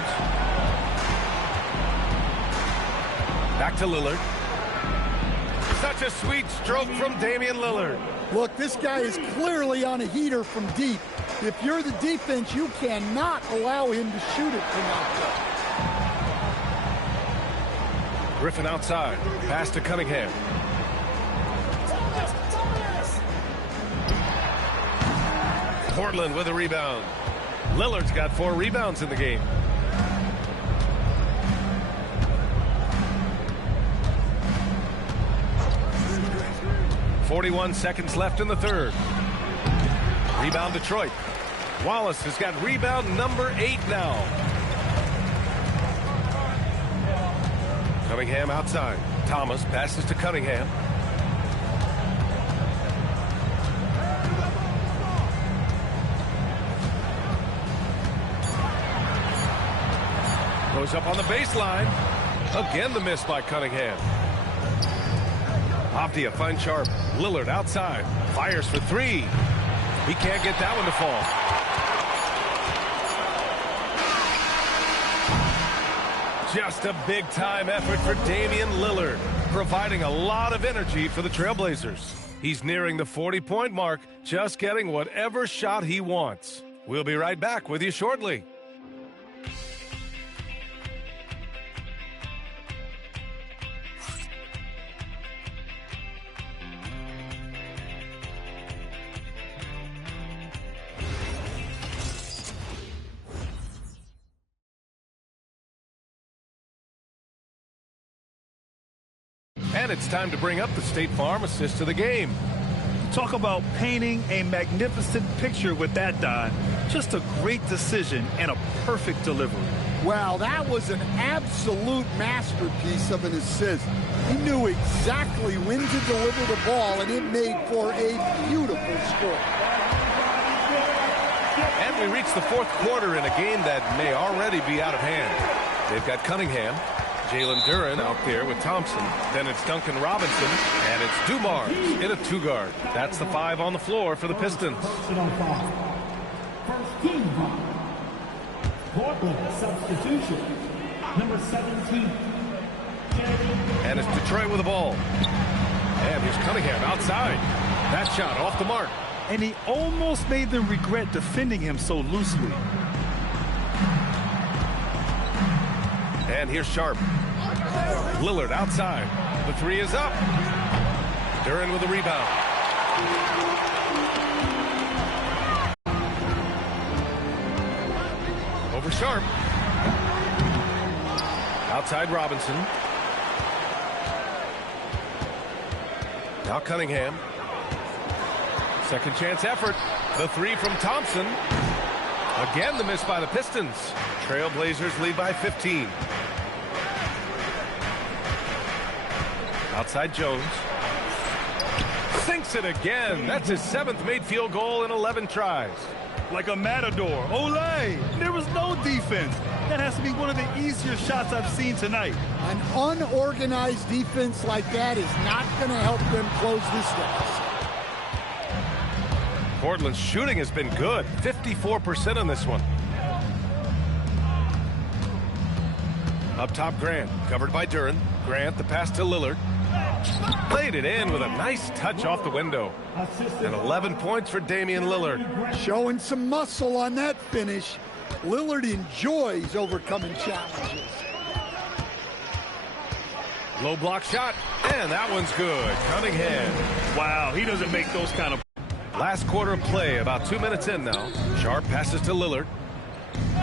Back to Lillard. Such a sweet stroke from Damian Lillard. Look, this guy is clearly on a heater from deep. If you're the defense, you cannot allow him to shoot it from out there. Griffin outside. Pass to Cunningham. Portland with a rebound. Lillard's got 4 rebounds in the game. .41 seconds left in the third. Rebound Detroit. Wallace has got rebound number 8 now. Cunningham outside. Thomas passes to Cunningham. Goes up on the baseline. Again the miss by Cunningham. Avdia finds Sharp. Lillard outside. Fires for 3. He can't get that one to fall. Just a big-time effort for Damian Lillard, providing a lot of energy for the Trailblazers. He's nearing the 40-point mark, just getting whatever shot he wants. We'll be right back with you shortly. And it's time to bring up the State Farm assist of the game. Talk about painting a magnificent picture with that, Don. Just a great decision and a perfect delivery. Wow, that was an absolute masterpiece of an assist. He knew exactly when to deliver the ball, and it made for a beautiful score. And we reach the fourth quarter in a game that may already be out of hand. They've got Cunningham, Jalen Duren out there with Thompson. Then it's Duncan Robinson, and it's Dumars in a 2-guard. That's the 5 on the floor for the Pistons. First team foul. Portland substitution. Number 17. And it's Detroit with the ball. And here's Cunningham outside. That shot off the mark. And he almost made them regret defending him so loosely. And here's Sharp. Lillard outside. The 3 is up. Duren with a rebound. Over Sharp. Outside Robinson. Now Cunningham. Second chance effort. The 3 from Thompson. Again the miss by the Pistons. Trailblazers lead by 15. Outside Jones. Sinks it again. That's his 7th made field goal in 11 tries. Like a matador. Olay! There was no defense. That has to be one of the easier shots I've seen tonight. An unorganized defense like that is not going to help them close this deficit. Portland's shooting has been good. 54% on this one. Up top, Grant, covered by Duren. Grant, the pass to Lillard. Played it in with a nice touch off the window. And 11 points for Damian Lillard. Showing some muscle on that finish. Lillard enjoys overcoming challenges. Low block shot, and that one's good. Cunningham. Wow, he doesn't make those kind of... Last quarter of play, about 2 minutes in now. Sharp passes to Lillard.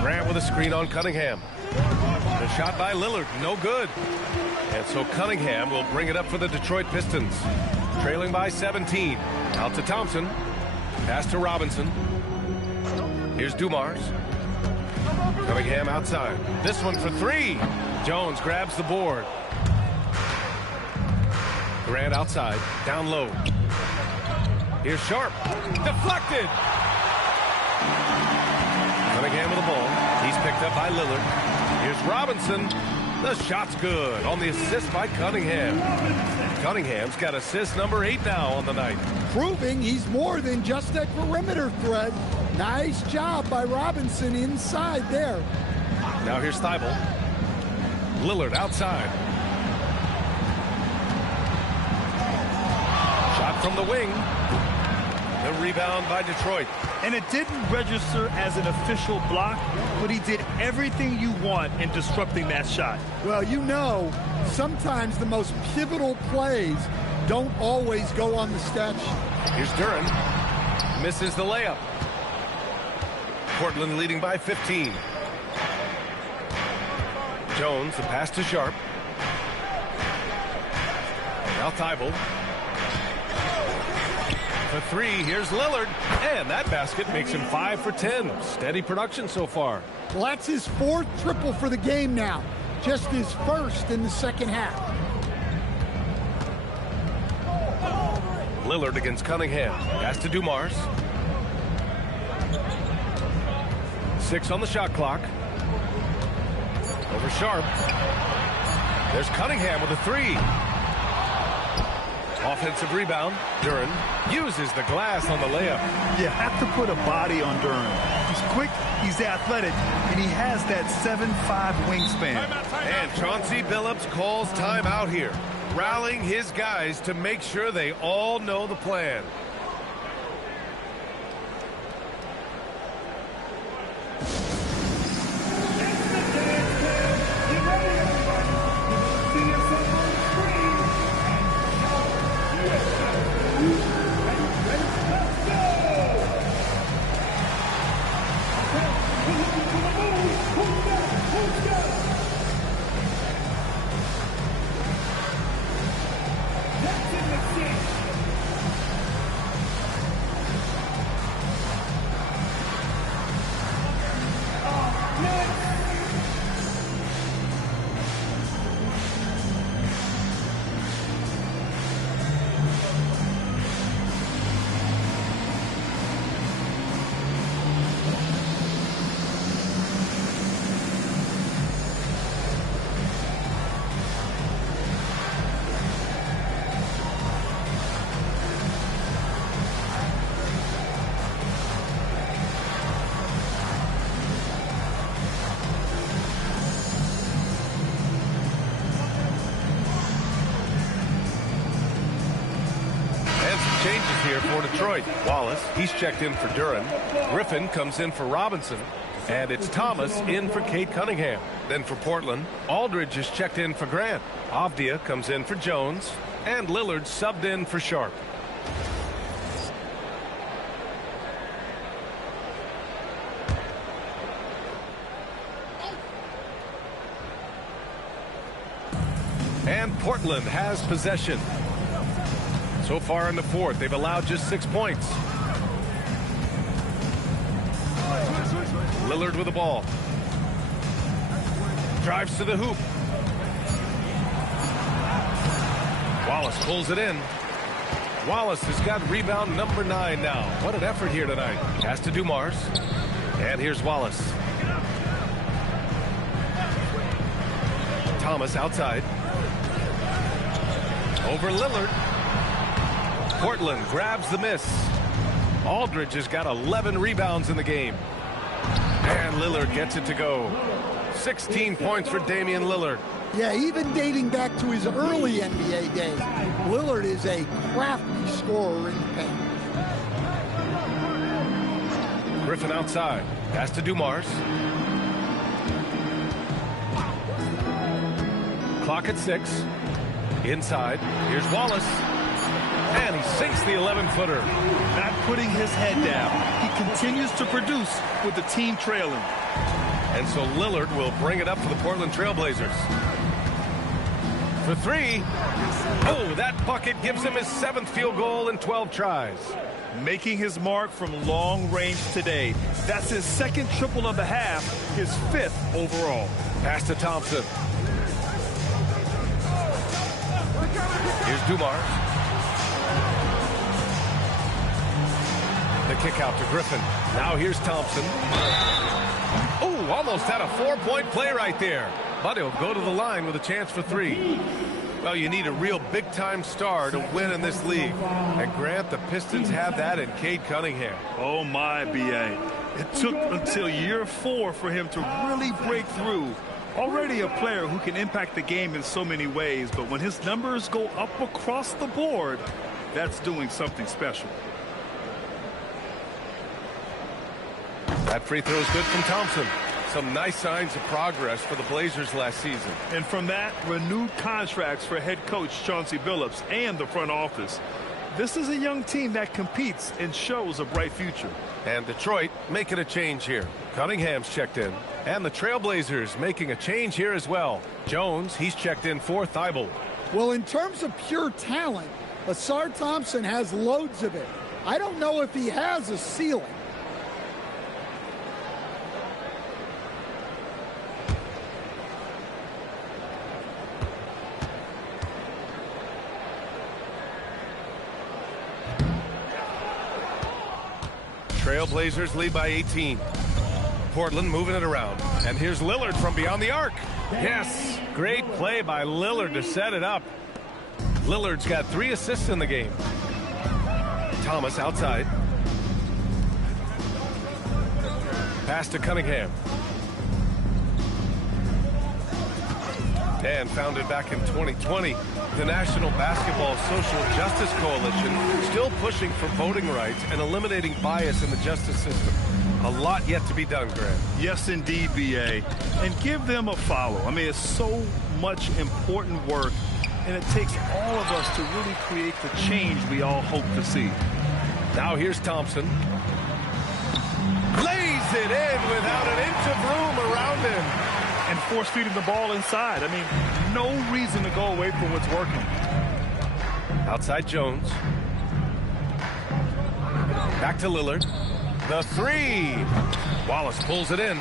Grant with a screen on Cunningham. The shot by Lillard, no good. And so Cunningham will bring it up for the Detroit Pistons. Trailing by 17. Out to Thompson. Pass to Robinson. Here's Dumars. Cunningham outside. This one for three. Jones grabs the board. Grant outside. Down low. Here's Sharp. Deflected. Cunningham with the ball. He's picked up by Lillard. Here's Robinson. The shot's good on the assist by Cunningham. Cunningham's got assist number 8 now on the night. Proving he's more than just a perimeter threat. Nice job by Robinson inside there. Now here's Thibault. Lillard outside. Shot from the wing. The rebound by Detroit. And it didn't register as an official block, but he did everything you want in disrupting that shot. Well, you know, sometimes the most pivotal plays don't always go on the stat sheet. Here's Duren. Misses the layup. Portland leading by 15. Jones, the pass to Sharp. Now Thibault. For three, here's Lillard, and that basket makes him 5 for 10. Steady production so far. Well, that's his 4th triple for the game now. Just his 1st in the second half. Lillard against Cunningham. Pass to Dumars. 6 on the shot clock. Over Sharp. There's Cunningham with a 3. Offensive rebound. Duren uses the glass on the layup. You have to put a body on Duren. He's quick, he's athletic, and he has that 7'5" wingspan. And Chauncey Billups calls timeout here, rallying his guys to make sure they all know the plan. Changes here for Detroit. Wallace, he's checked in for Duren. Griffin comes in for Robinson. And it's Thomas in for Kate Cunningham. Then for Portland, Aldridge is checked in for Grant. Avdia comes in for Jones. And Lillard subbed in for Sharp. And Portland has possession. So far in the 4th, they've allowed just 6 points. Lillard with the ball. Drives to the hoop. Wallace pulls it in. Wallace has got rebound number 9 now. What an effort here tonight. Pass to Dumars. And here's Wallace. Thomas outside. Over Lillard. Portland grabs the miss. Aldridge has got 11 rebounds in the game. And Lillard gets it to go. 16 points for Damian Lillard. Yeah, even dating back to his early NBA days, Lillard is a crafty scorer in the paint. Griffin outside. Pass to Dumars. Clock at 6. Inside. Here's Wallace. And he sinks the 11-footer. Not putting his head down. He continues to produce with the team trailing. And so Lillard will bring it up for the Portland Trailblazers. For 3. Oh, that bucket gives him his 7th field goal in 12 tries. Making his mark from long range today. That's his 2nd triple of the half, his 5th overall. Pass to Thompson. Here's Dumars. The kick out to Griffin. Now here's Thompson. Oh, almost had a 4-point play right there. But he'll go to the line with a chance for 3. Well, you need a real big-time star to win in this league. And Grant, the Pistons have that in Cade Cunningham. Oh, my, B.A. It took until year 4 for him to really break through. Already a player who can impact the game in so many ways, but when his numbers go up across the board, that's doing something special. That free throw is good from Thompson. Some nice signs of progress for the Blazers last season. And from that, renewed contracts for head coach Chauncey Billups and the front office. This is a young team that competes and shows a bright future. And Detroit making a change here. Cunningham's checked in. And the Trailblazers making a change here as well. Jones, he's checked in for Thibault. Well, in terms of pure talent, Asar Thompson has loads of it. I don't know if he has a ceiling. Trailblazers lead by 18. Portland moving it around. And here's Lillard from beyond the arc. Yes, great play by Lillard to set it up. Lillard's got 3 assists in the game. Thomas outside. Pass to Cunningham. And founded back in 2020, the National Basketball Social Justice Coalition still pushing for voting rights and eliminating bias in the justice system. A lot yet to be done, Grant. Yes, indeed, B.A. And give them a follow. I mean, it's so much important work, and it takes all of us to really create the change we all hope to see. Now here's Thompson. Lays it in without an inch of room around him. And force-feeding the ball inside. I mean, no reason to go away from what's working. Outside Jones. Back to Lillard. The 3. Wallace pulls it in.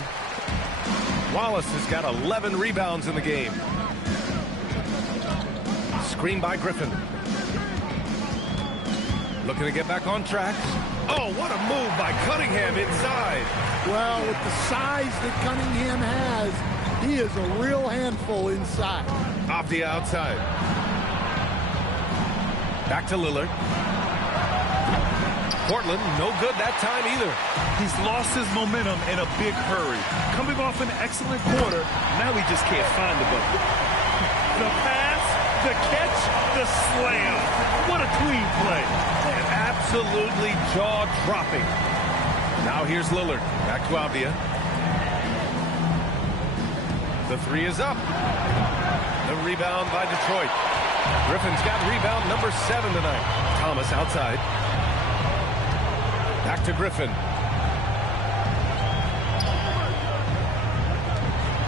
Wallace has got 11 rebounds in the game. Screen by Griffin. Looking to get back on track. Oh, what a move by Cunningham inside. Well, with the size that Cunningham has, he is a real handful inside. Off the outside. Back to Lillard. Portland, no good that time either. He's lost his momentum in a big hurry. Coming off an excellent quarter, now he just can't find the bucket. The pass, the catch, the slam. What a clean play. And absolutely jaw-dropping. Now here's Lillard. Back to Avdia. The 3 is up. The rebound by Detroit. Griffin's got rebound number 7 tonight. Thomas outside. Back to Griffin.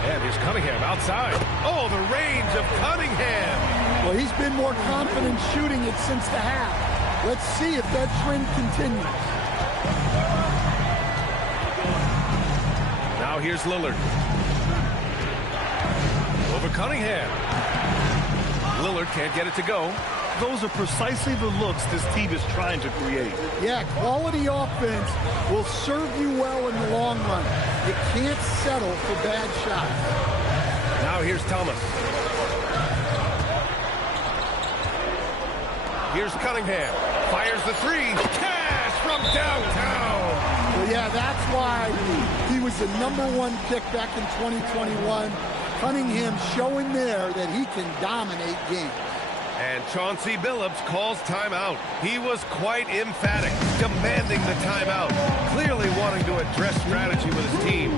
And here's Cunningham outside. Oh, the range of Cunningham. Well, he's been more confident shooting it since the half. Let's see if that trend continues. Now here's Lillard. Over Cunningham. Lillard can't get it to go. Those are precisely the looks this team is trying to create. Yeah, quality offense will serve you well in the long run. You can't settle for bad shots. Now here's Thomas. Here's Cunningham. Fires the 3. Cash from downtown. Well, yeah, that's why he was the #1 pick back in 2021. Cunningham showing there that he can dominate games. And Chauncey Billups calls timeout. He was quite emphatic, demanding the timeout, clearly wanting to address strategy with his team.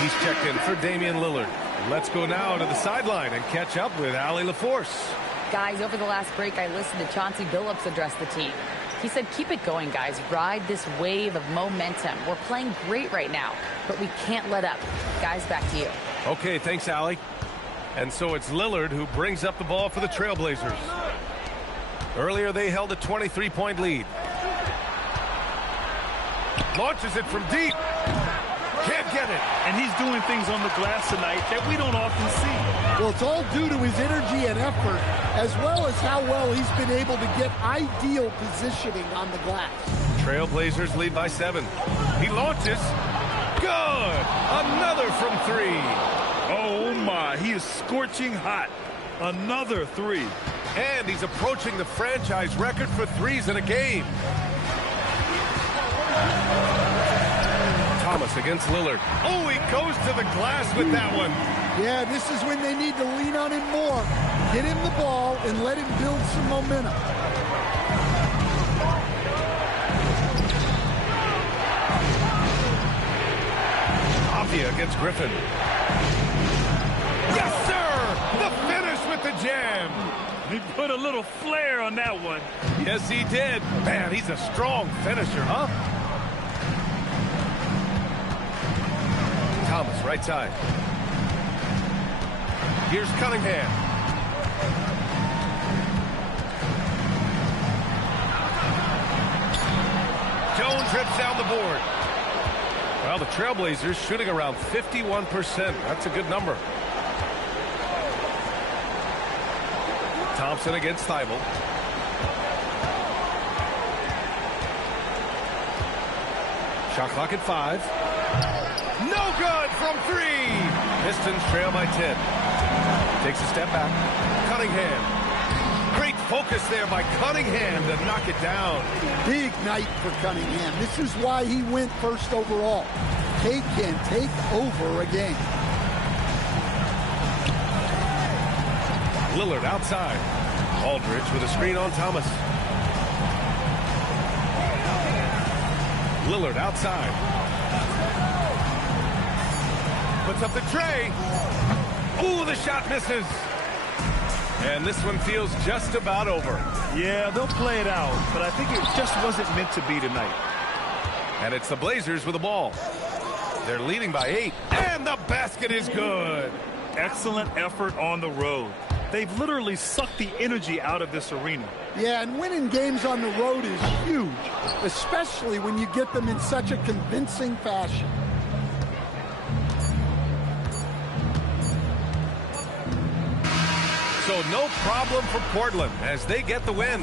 He's checked in for Damian Lillard. Let's go now to the sideline and catch up with Allie LaForce. Guys, over the last break, I listened to Chauncey Billups address the team. He said, keep it going, guys. Ride this wave of momentum. We're playing great right now, but we can't let up. Guys, back to you. Okay, thanks, Allie. And so it's Lillard who brings up the ball for the Trailblazers. Earlier, they held a 23-point lead. Launches it from deep. Can't get it. And he's doing things on the glass tonight that we don't often see. Well, it's all due to his energy and effort, as well as how well he's been able to get ideal positioning on the glass. Trailblazers lead by 7. He launches. Good. Another from 3. Oh, my. He is scorching hot. Another 3. And he's approaching the franchise record for threes in a game. Thomas against Lillard. Oh, he goes to the glass with that one. Yeah, this is when they need to lean on him more. Get him the ball and let him build some momentum. Avia against Griffin. Yes, sir! The finish with the jam. He put a little flair on that one. Yes, he did. Man, he's a strong finisher, huh? Thomas, right side. Here's Cunningham. Jones rips down the board. Well, the Trailblazers shooting around 51%. That's a good number. Thompson against Thibault. Shot clock at 5. No good from 3. Pistons trail by 10. Takes a step back. Cunningham. Great focus there by Cunningham to knock it down. Big night for Cunningham. This is why he went first overall. He can take over a game. Lillard outside. Aldridge with a screen on Thomas. Lillard outside. Puts up the tray. Ooh, the shot misses. And this one feels just about over. Yeah, they'll play it out, but I think it just wasn't meant to be tonight. And it's the Blazers with the ball. They're leading by 8. And the basket is good. Excellent effort on the road. They've literally sucked the energy out of this arena. Yeah, and winning games on the road is huge, especially when you get them in such a convincing fashion. So no problem for Portland as they get the win.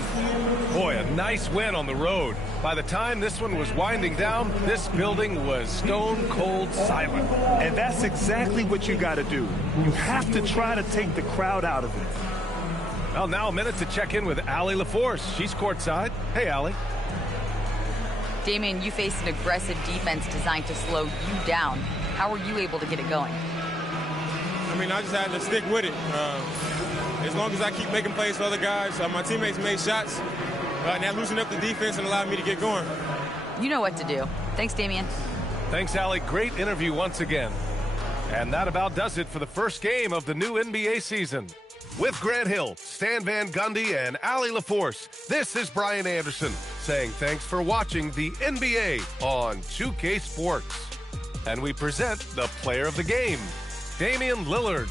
Boy, a nice win on the road. By the time this one was winding down, this building was stone cold silent. And that's exactly what you got to do. You have to try to take the crowd out of it. Well, now a minute to check in with Allie LaForce. She's courtside. Hey, Allie. Damian, you faced an aggressive defense designed to slow you down. How were you able to get it going? I mean, I just had to stick with it. As long as I keep making plays for other guys, my teammates made shots. And that loosened up the defense and allowed me to get going. You know what to do. Thanks, Damian. Thanks, Allie. Great interview once again. And that about does it for the first game of the new NBA season. With Grant Hill, Stan Van Gundy, and Allie LaForce, this is Brian Anderson saying thanks for watching the NBA on 2K Sports. And we present the player of the game, Damian Lillard.